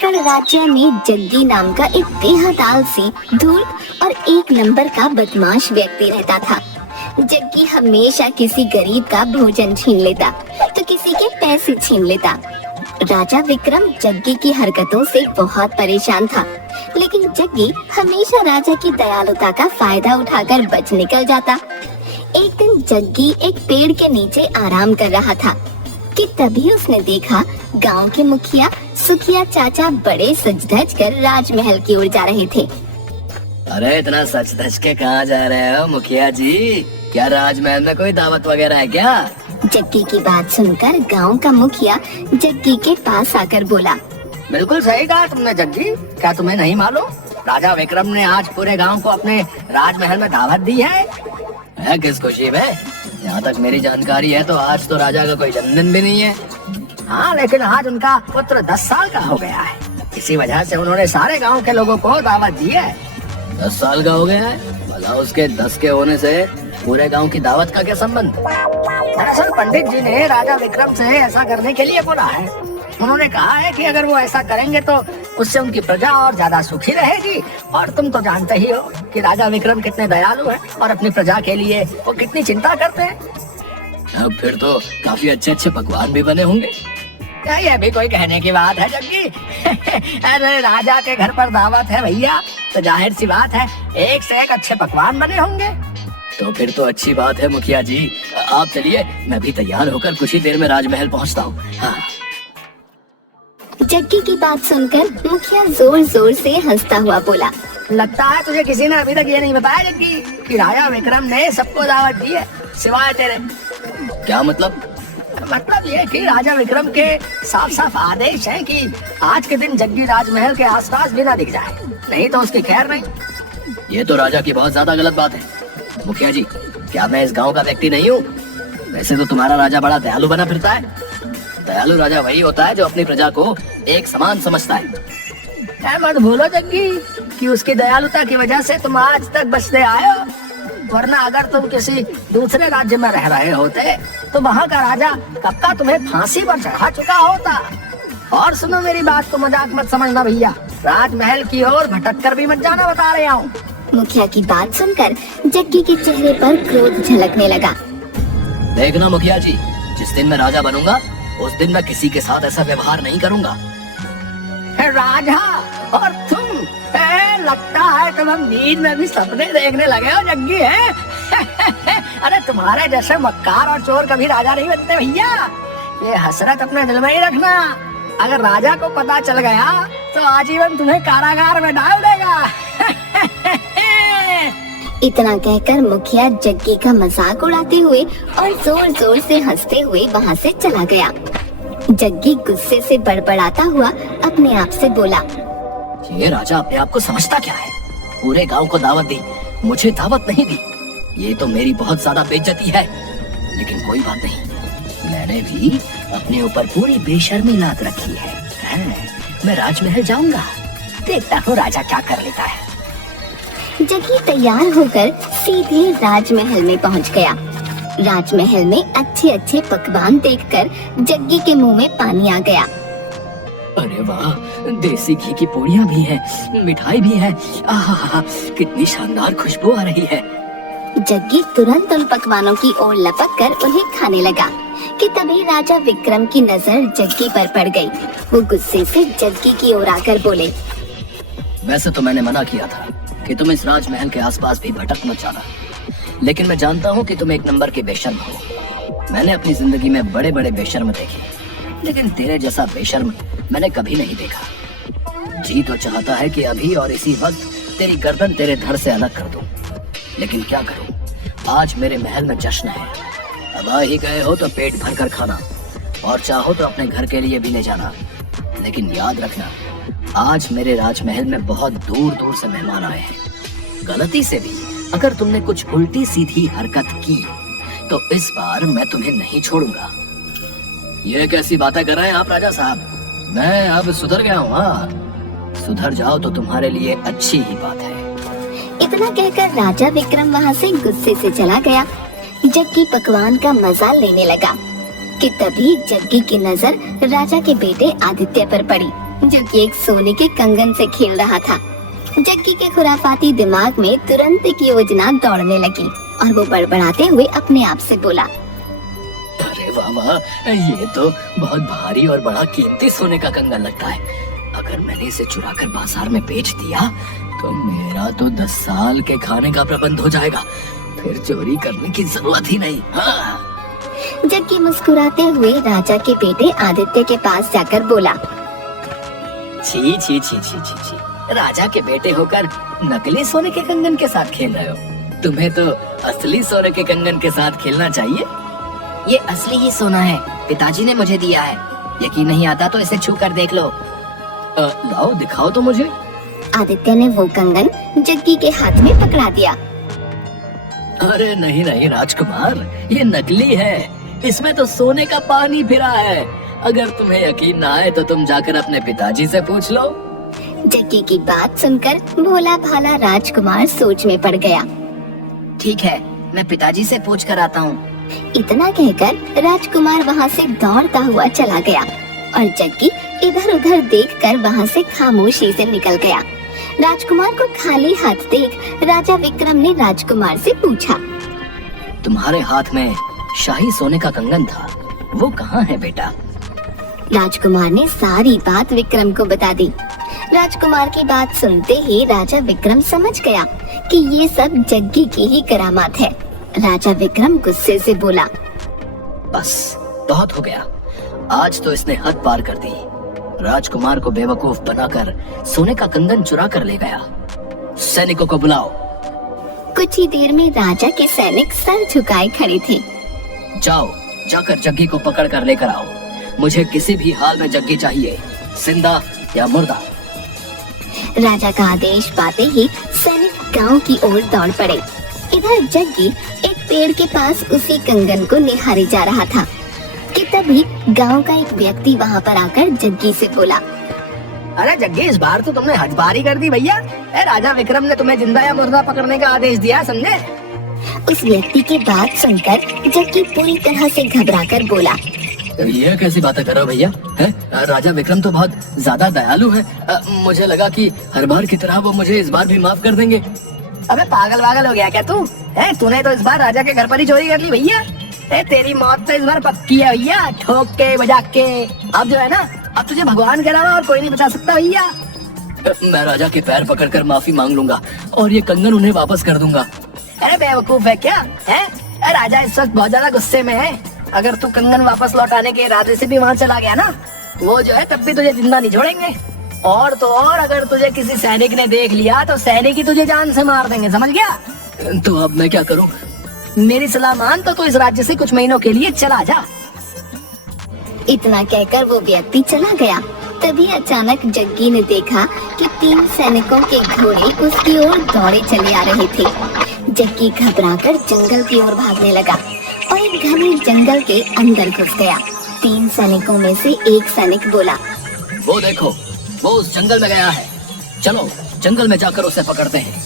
जंगल राज्य में जग्गी नाम का एक बेहद आलसी, धूर्त और एक नंबर का बदमाश व्यक्ति रहता था। जग्गी हमेशा किसी गरीब का भोजन छीन लेता तो किसी के पैसे छीन लेता। राजा विक्रम जग्गी की हरकतों से बहुत परेशान था, लेकिन जग्गी हमेशा राजा की दयालुता का फायदा उठाकर बच निकल जाता। एक दिन जग्गी एक पेड़ के नीचे आराम कर रहा था कि तभी उसने देखा गांव के मुखिया सुखिया चाचा बड़े सज धज कर राजमहल की ओर जा रहे थे। अरे इतना सच धज के कहाँ जा रहे हो मुखिया जी? क्या राजमहल में कोई दावत वगैरह है क्या? जग्गी की बात सुनकर गांव का मुखिया जग्गी के पास आकर बोला, बिल्कुल सही कहा तुमने जग्गी। क्या तुम्हें नहीं मालूम राजा विक्रम ने आज पूरे गांव को अपने राजमहल में दावत दी है? किस खुशी में? यहाँ तक मेरी जानकारी है तो आज तो राजा का कोई जन्मदिन भी नहीं है। हाँ, लेकिन आज उनका पुत्र 10 साल का हो गया है। इसी वजह से उन्होंने सारे गांव के लोगों को दावत दी है। 10 साल का हो गया है? भला उसके 10 के होने से पूरे गांव की दावत का क्या संबंध? दरअसल पंडित जी ने राजा विक्रम से ऐसा करने के लिए बोला है। उन्होंने कहा है कि अगर वो ऐसा करेंगे तो उससे उनकी प्रजा और ज्यादा सुखी रहेगी। और तुम तो जानते ही हो कि राजा विक्रम कितने दयालु हैं और अपनी प्रजा के लिए वो कितनी चिंता करते हैं। अब फिर तो काफी अच्छे अच्छे पकवान भी बने होंगे। क्या ये भी कोई कहने की बात है जग्गी? अरे राजा के घर पर दावत है भैया, तो जाहिर सी बात है एक से एक अच्छे पकवान बने होंगे। तो फिर तो अच्छी बात है मुखिया जी। आप चलिए, मैं भी तैयार होकर कुछ ही देर में राजमहल पहुंचता हूँ। हाँ। जग्गी की बात सुनकर मुखिया जोर जोर से हंसता हुआ बोला, लगता है तुझे किसी ने अभी तक ये नहीं बताया जग्गी कि राजा विक्रम ने सबको दावत दी है सिवाय तेरे। क्या मतलब? मतलब ये कि राजा विक्रम के साफ साफ आदेश है कि आज के दिन जग्गी राजमहल के आसपास भी ना दिख जाए, नहीं तो उसकी खैर नहीं। ये तो राजा की बहुत ज्यादा गलत बात है मुखिया जी। क्या मैं इस गांव का व्यक्ति नहीं हूँ? वैसे तो तुम्हारा राजा बड़ा दयालु बना फिरता है। दयालु राजा वही होता है जो अपनी प्रजा को एक समान समझता है। मत भूलो जग्गी कि उसकी दयालुता की वजह से तुम आज तक बचते आए हो, वरना अगर तुम किसी दूसरे राज्य में रह रहे होते तो वहाँ का राजा कब का तुम्हें फांसी पर चढ़ा चुका होता। और सुनो मेरी बात को मजाक मत समझना भैया, राजमहल की ओर भटक कर भी मत जाना, बता रहा हूँ। मुखिया की बात सुनकर जग्गी के चेहरे पर क्रोध झलकने लगा। देखना मुखिया जी, जिस दिन मैं राजा बनूंगा उस दिन मैं किसी के साथ ऐसा व्यवहार नहीं करूंगा। राजा और तुम, लगता है तुम हम नींद में भी सपने देखने लगे हो जग्गी है। अरे तुम्हारे जैसे मक्कार और चोर कभी राजा नहीं बनते भैया। ये हसरत अपने दिल में ही रखना। अगर राजा को पता चल गया तो आजीवन तुम्हें कारागार में डाल देगा। इतना कहकर मुखिया जग्गी का मजाक उड़ाते हुए और जोर जोर से हंसते हुए वहाँ से चला गया। जग्गी गुस्से से बड़बड़ाता हुआ अपने आप से बोला, ये राजा अपने आप को समझता क्या है? पूरे गांव को दावत दी, मुझे दावत नहीं दी। ये तो मेरी बहुत ज्यादा बेइज्जती है। लेकिन कोई बात नहीं, मैंने भी अपने ऊपर पूरी बेशर्मी लाद रखी है। मैं राजमहल जाऊंगा, देखता हूँ राजा क्या कर लेता है। जग्गी तैयार होकर सीधे राजमहल में पहुंच गया। राजमहल में अच्छे अच्छे पकवान देखकर जग्गी के मुंह में पानी आ गया। अरे वाह, देसी घी की पूड़ियाँ भी हैं, मिठाई भी है। आहा, कितनी शानदार खुशबू आ रही है। जग्गी तुरंत उन पकवानों की ओर लपक कर उन्हें खाने लगा कि तभी राजा विक्रम की नजर जग्गी पर पड़ गई। वो गुस्से से जग्गी की ओर आकर बोले, वैसे तो मैंने मना किया था कि तुम इस राजमहल के आसपास भी भटक मत जाना, लेकिन मैं जानता हूँ कि तुम एक नंबर के बेशर्म हो। मैंने अपनी जिंदगी में बड़े बड़े बेशर्म देखे, लेकिन तेरे जैसा बेशर्म मैंने कभी नहीं देखा। जी तो चाहता है कि अभी और इसी वक्त तेरी गर्दन तेरे धड़ से अलग कर दूं, लेकिन क्या करूं, आज मेरे महल में जश्न है। अब आ ही गए हो तो पेट भर कर खाना, और चाहो तो अपने घर के लिए भी ले जाना। लेकिन याद रखना, आज मेरे राजमहल में बहुत दूर दूर से मेहमान आए हैं। गलती से भी अगर तुमने कुछ उल्टी सीधी हरकत की तो इस बार मैं तुम्हें नहीं छोड़ूंगा। ये कैसी बातें कर रहे हैं आप राजा साहब? मैं अब सुधर गया हूँ। हाँ, सुधर जाओ तो तुम्हारे लिए अच्छी ही बात है। इतना कहकर राजा विक्रम वहाँ से गुस्से से चला गया। जग्गी पकवान का मजा लेने लगा कि तभी जग्गी की नजर राजा के बेटे आदित्य पर पड़ी। जो कि एक सोने के कंगन से खेल रहा था। जग्गी के खुराफाती दिमाग में तुरंत एक योजना दौड़ने लगी और वो बड़बड़ाते हुए अपने आप से बोला, अरे वाह वाह, ये तो बहुत भारी और बड़ा कीमती सोने का कंगन लगता है। अगर मैंने इसे चुरा कर बाजार में बेच दिया तो मेरा तो 10 साल के खाने का प्रबंध हो जाएगा। फिर चोरी करने की जरूरत ही नहीं। हाँ। जग्गी मुस्कुराते हुए राजा के बेटे आदित्य के पास जाकर बोला, छी छी छी छी छी छी, राजा के बेटे होकर नकली सोने के कंगन के साथ खेल रहे हो। तुम्हें तो असली सोने के कंगन के साथ खेलना चाहिए। ये असली ही सोना है, पिताजी ने मुझे दिया है। यकीन नहीं आता तो इसे छू कर देख लो। लाओ दिखाओ तो मुझे। आदित्य ने वो कंगन जग्गी के हाथ में पकड़ा दिया। अरे नहीं नहीं राजकुमार, ये नकली है। इसमें तो सोने का पानी फिरा है। अगर तुम्हें यकीन ना आए तो तुम जाकर अपने पिताजी से पूछ लो। जग्गी की बात सुनकर भोला भाला राजकुमार सोच में पड़ गया। ठीक है, मैं पिताजी से पूछ कर आता हूँ। इतना कहकर राजकुमार वहाँ से दौड़ता हुआ चला गया और जग्गी इधर उधर देखकर वहाँ से खामोशी से निकल गया। राजकुमार को खाली हाथ देख राजा विक्रम ने राजकुमार से पूछा, तुम्हारे हाथ में शाही सोने का कंगन था, वो कहाँ है बेटा? राजकुमार ने सारी बात विक्रम को बता दी। राजकुमार की बात सुनते ही राजा विक्रम समझ गया कि ये सब जग्गी की ही करामात है। राजा विक्रम गुस्से से बोला, बस बहुत हो गया, आज तो इसने हद पार कर दी। राजकुमार को बेवकूफ बनाकर सोने का कंगन चुरा कर ले गया। सैनिकों को बुलाओ। कुछ ही देर में राजा के सैनिक सर झुकाए खड़े थे। जाओ, जाकर जग्गी को पकड़ कर लेकर आओ। मुझे किसी भी हाल में जग्गी चाहिए, जिंदा या मुर्दा। राजा का आदेश पाते ही सैनिक गांव की ओर दौड़ पड़े। इधर जग्गी एक पेड़ के पास उसी कंगन को निहारे जा रहा था कि तभी गांव का एक व्यक्ति वहां पर आकर जग्गी से बोला, अरे जग्गी, इस बार तो तुमने हद पारी कर दी भैया। राजा विक्रम ने तुम्हें जिंदा या मुर्दा पकड़ने का आदेश दिया, समझे? उस व्यक्ति की बात सुनकर जग्गी पूरी तरह से घबराकर बोला, ये कैसी बातें कर रहे हो भैया? हैं? राजा विक्रम तो बहुत ज्यादा दयालु है। मुझे लगा कि हर बार की तरह वो मुझे इस बार भी माफ कर देंगे। अबे पागल वागल हो गया क्या तू? तूने तो इस बार राजा के घर पर ही चोरी कर ली भैया। तेरी मौत तो इस बार पक्की है भैया, ठोक के बजा के। अब जो है ना, अब तुझे भगवान के अलावा और कोई नहीं बचा सकता भैया। मैं राजा के पैर पकड़कर माफी मांग लूंगा और ये कंगन उन्हें वापस कर दूंगा। अरे बेवकूफ है क्या? राजा इस वक्त बहुत ज्यादा गुस्से में है। अगर तू कंगन वापस लौटाने के इरादे से भी वहाँ चला गया ना, वो जो है तब भी तुझे जिंदा नहीं छोड़ेंगे। और तो और, अगर तुझे किसी सैनिक ने देख लिया तो सैनिक ही तुझे जान से मार देंगे, समझ गया? तो अब मैं क्या करूँ? मेरी सलाह मान तो तू इस राज्य से कुछ महीनों के लिए चला जा। इतना कहकर वो व्यक्ति चला गया। तभी अचानक जग्गी ने देखा कि 3 सैनिकों के घोड़े उसकी ओर दौड़े चले आ रहे थे। जग्गी घबराकर जंगल की ओर भागने लगा और एक घने जंगल के अंदर घुस गया। 3 सैनिकों में से एक सैनिक बोला, वो देखो, वो उस जंगल में गया है। चलो जंगल में जाकर उसे पकड़ते हैं।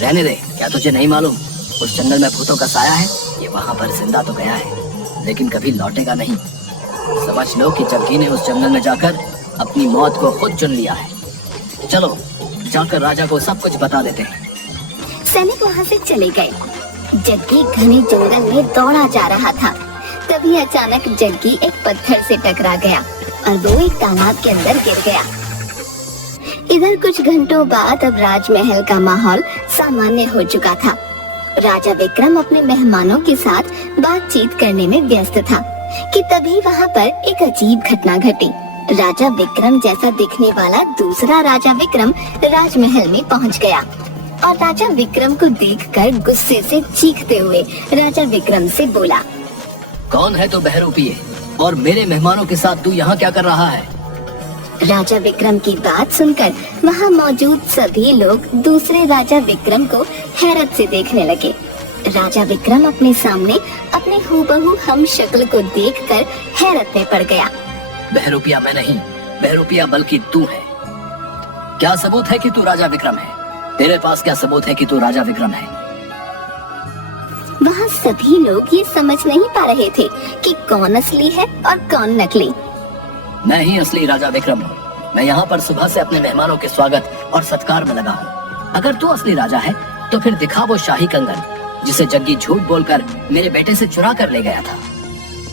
रहने दे, क्या तुझे नहीं मालूम उस जंगल में भूतों का साया है? ये वहाँ पर जिंदा तो गया है लेकिन कभी लौटेगा नहीं। समझ लो कि जग्गी ने उस जंगल में जाकर अपनी मौत को खुद चुन लिया है। चलो जाकर राजा को सब कुछ बता देते हैं। सैनिक वहाँ से चले गए। जग्गी घने जंगल में दौड़ा जा रहा था। तभी अचानक जग्गी एक पत्थर से टकरा गया और वो एक तालाब के अंदर गिर गया। इधर कुछ घंटों बाद अब राजमहल का माहौल सामान्य हो चुका था। राजा विक्रम अपने मेहमानों के साथ बातचीत करने में व्यस्त था कि तभी वहाँ पर एक अजीब घटना घटी। राजा विक्रम जैसा दिखने वाला दूसरा राजा विक्रम राजमहल में पहुँच गया और राजा विक्रम को देखकर गुस्से से चीखते हुए राजा विक्रम से बोला, कौन है तू बहरूपिये, और मेरे मेहमानों के साथ तू यहाँ क्या कर रहा है? राजा विक्रम की बात सुनकर वहाँ मौजूद सभी लोग दूसरे राजा विक्रम को हैरत से देखने लगे। राजा विक्रम अपने सामने अपने हूबहू हम शक्ल को देखकर हैरत में पड़ गया। बहरूपिया मैं नहीं, बहरूपिया बल्कि तू है। क्या सबूत है कि तू राजा विक्रम है? तेरे पास क्या सबूत है कि तू राजा विक्रम है? वहाँ सभी लोग ये समझ नहीं पा रहे थे कि कौन असली है और कौन नकली। मैं ही असली राजा विक्रम हूँ। मैं यहाँ पर सुबह से अपने मेहमानों के स्वागत और सत्कार में लगा हूँ। अगर तू असली राजा है तो फिर दिखा वो शाही कंगन जिसे जग्गी झूठ बोलकर मेरे बेटे से चुरा कर ले गया था।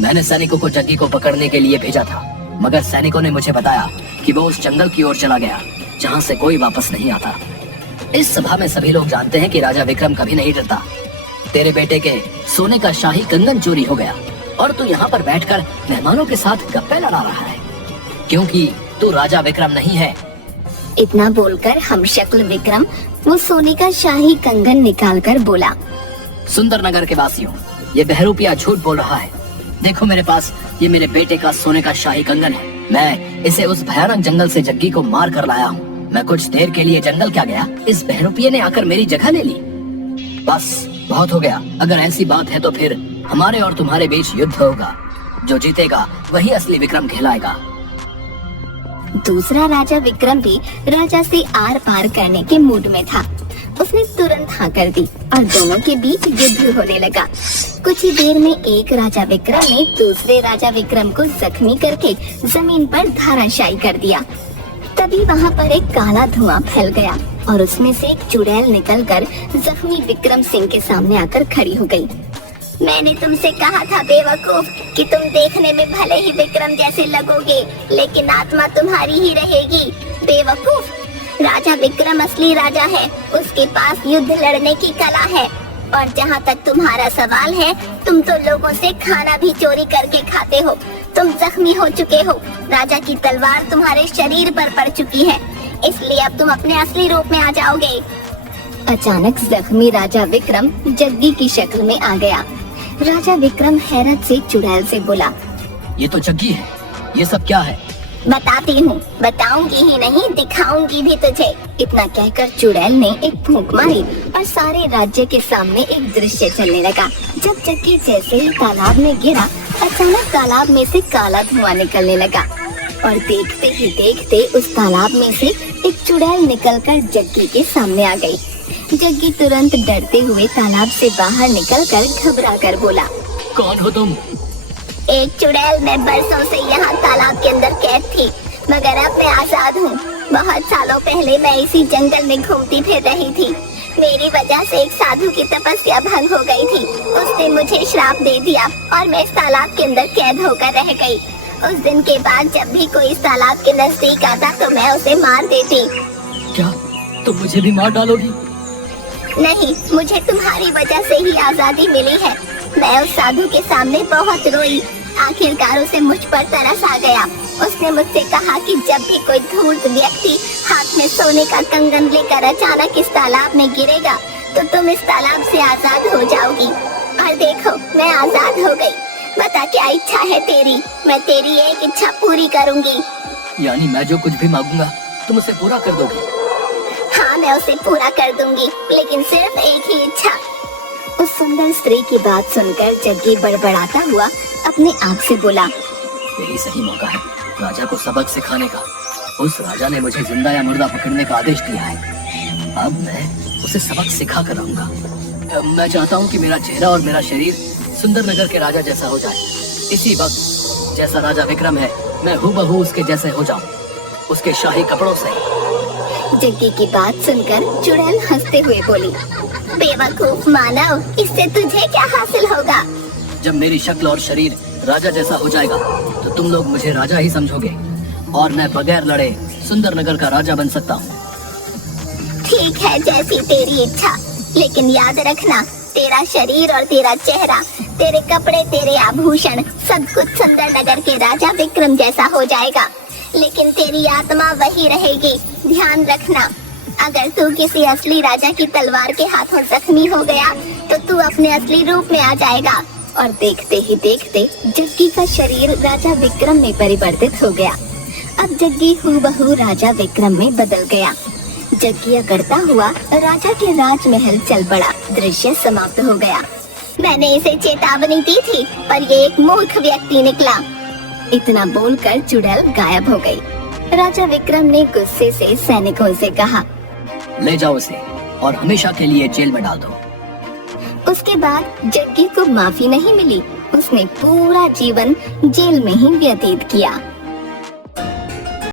मैंने सैनिकों को जग्गी को पकड़ने के लिए भेजा था, मगर सैनिकों ने मुझे बताया कि वो उस जंगल की ओर चला गया जहाँ से कोई वापस नहीं आता। इस सभा में सभी लोग जानते हैं कि राजा विक्रम कभी नहीं डरता। तेरे बेटे के सोने का शाही कंगन चोरी हो गया और तू यहाँ पर बैठकर मेहमानों के साथ गप्पे लड़ा रहा है, क्योंकि तू राजा विक्रम नहीं है। इतना बोलकर हमशक्ल विक्रम वो सोने का शाही कंगन निकालकर बोला, सुंदर नगर के वासियों, ये बहरूपिया झूठ बोल रहा है। देखो मेरे पास ये मेरे बेटे का सोने का शाही कंगन है। मैं इसे उस भयानक जंगल से जग्गी को मार कर लाया हूँ। मैं कुछ देर के लिए जंगल क्या गया, इस बहरूपिये ने आकर मेरी जगह ले ली। बस बहुत हो गया। अगर ऐसी बात है तो फिर हमारे और तुम्हारे बीच युद्ध होगा। जो जीतेगा वही असली विक्रम कहलाएगा। दूसरा राजा विक्रम भी राजा से आर पार करने के मूड में था। उसने तुरंत हाँ कर दी और दोनों के बीच युद्ध होने लगा। कुछ ही देर में एक राजा विक्रम ने दूसरे राजा विक्रम को जख्मी करके जमीन पर धराशायी कर दिया। तभी वहाँ पर एक काला धुआं फैल गया और उसमें से एक चुड़ैल निकलकर जख्मी विक्रम सिंह के सामने आकर खड़ी हो गई। मैंने तुमसे कहा था बेवकूफ कि तुम देखने में भले ही विक्रम जैसे लगोगे, लेकिन आत्मा तुम्हारी ही रहेगी। बेवकूफ, राजा विक्रम असली राजा है। उसके पास युद्ध लड़ने की कला है। और जहाँ तक तुम्हारा सवाल है, तुम तो लोगों से खाना भी चोरी करके खाते हो। तुम जख्मी हो चुके हो। राजा की तलवार तुम्हारे शरीर पर पड़ चुकी है, इसलिए अब तुम अपने असली रूप में आ जाओगे। अचानक जख्मी राजा विक्रम जग्गी की शक्ल में आ गया। राजा विक्रम हैरत से चुड़ैल से बोला, ये तो जग्गी है। ये सब क्या है? बताती हूँ, बताऊंगी ही नहीं, दिखाऊंगी भी तुझे। इतना कहकर चुड़ैल ने एक फूंक मारी और सारे राज्य के सामने एक दृश्य चलने लगा। जब जग्गी जैसे ही तालाब में गिरा, अचानक तालाब में से काला धुआं निकलने लगा और देखते ही देखते उस तालाब में से एक चुड़ैल निकलकर जग्गी के सामने आ गई। जग्गी तुरंत डरते हुए तालाब से बाहर निकलकर घबरा कर बोला, कौन हो तुम? एक चुड़ैल। मैं बरसों से यहाँ तालाब के अंदर कैद थी, मगर अब मैं आजाद हूँ। बहुत सालों पहले मैं इसी जंगल में घूमती फिर रही थी। मेरी वजह से एक साधु की तपस्या भंग हो गई थी। उसने मुझे श्राप दे दिया और मैं इस तालाब के अंदर कैद होकर रह गई। उस दिन के बाद जब भी कोई इस तालाब के नजदीक आता तो मैं उसे मार देती। क्या तुम मुझे भी मार डालोगी? नहीं, मुझे तुम्हारी वजह से ही आजादी मिली है। मैं उस साधु के सामने बहुत रोई। आखिरकार उसे मुझ पर तरस आ गया। उसने मुझसे कहा कि जब भी कोई धूर्त व्यक्ति हाथ में सोने का कंगन लेकर अचानक इस तालाब में गिरेगा तो तुम इस तालाब से आजाद हो जाओगी। और देखो, मैं आजाद हो गई। बता क्या इच्छा है तेरी? मैं तेरी एक इच्छा पूरी करूंगी। यानी मैं जो कुछ भी मांगूंगा तुम उसे पूरा कर दोगी? हाँ, मैं उसे पूरा कर दूंगी, लेकिन सिर्फ एक ही इच्छा। उस सुंदर स्त्री की बात सुनकर जग्गी बड़बड़ाता हुआ अपने आप से बोला, यही सही मौका है राजा को सबक सिखाने का। उस राजा ने मुझे जिंदा या मुर्दा पकड़ने का आदेश दिया है। अब मैं उसे सबक सिखा कर रहूंगा। मैं चाहता हूँ कि मेरा चेहरा और मेरा शरीर सुंदर नगर के राजा जैसा हो जाए। इसी वक्त जैसा राजा विक्रम है, मैं हूबहू उसके जैसे हो जाऊं, उसके शाही कपड़ों से। जग्गी की बात सुनकर चुड़ैल हंसते हुए बोली, बेवकूफ मानव, इससे तुझे क्या हासिल होगा? जब मेरी शक्ल और शरीर राजा जैसा हो जाएगा तो तुम लोग मुझे राजा ही समझोगे और मैं बगैर लड़े सुंदर नगर का राजा बन सकता हूँ। ठीक है, जैसी तेरी इच्छा, लेकिन याद रखना, तेरा शरीर और तेरा चेहरा, तेरे कपड़े, तेरे आभूषण, सब कुछ सुंदर नगर के राजा विक्रम जैसा हो जाएगा, लेकिन तेरी आत्मा वही रहेगी। ध्यान रखना, अगर तू किसी असली राजा की तलवार के हाथों जख्मी हो गया तो तू अपने असली रूप में आ जाएगा। और देखते ही देखते जग्गी का शरीर राजा विक्रम में परिवर्तित हो गया। अब जग्गी हूबहू राजा विक्रम में बदल गया। जग्गी करता हुआ राजा के राजमहल चल पड़ा। दृश्य समाप्त हो गया। मैंने इसे चेतावनी दी थी, पर ये एक मूर्ख व्यक्ति निकला। इतना बोलकर चुड़ैल गायब हो गई। राजा विक्रम ने गुस्से से सैनिकों से कहा, ले जाओ इसे और हमेशा के लिए जेल में डाल दो। उसके बाद जग्गी को माफी नहीं मिली। उसने पूरा जीवन जेल में ही व्यतीत किया।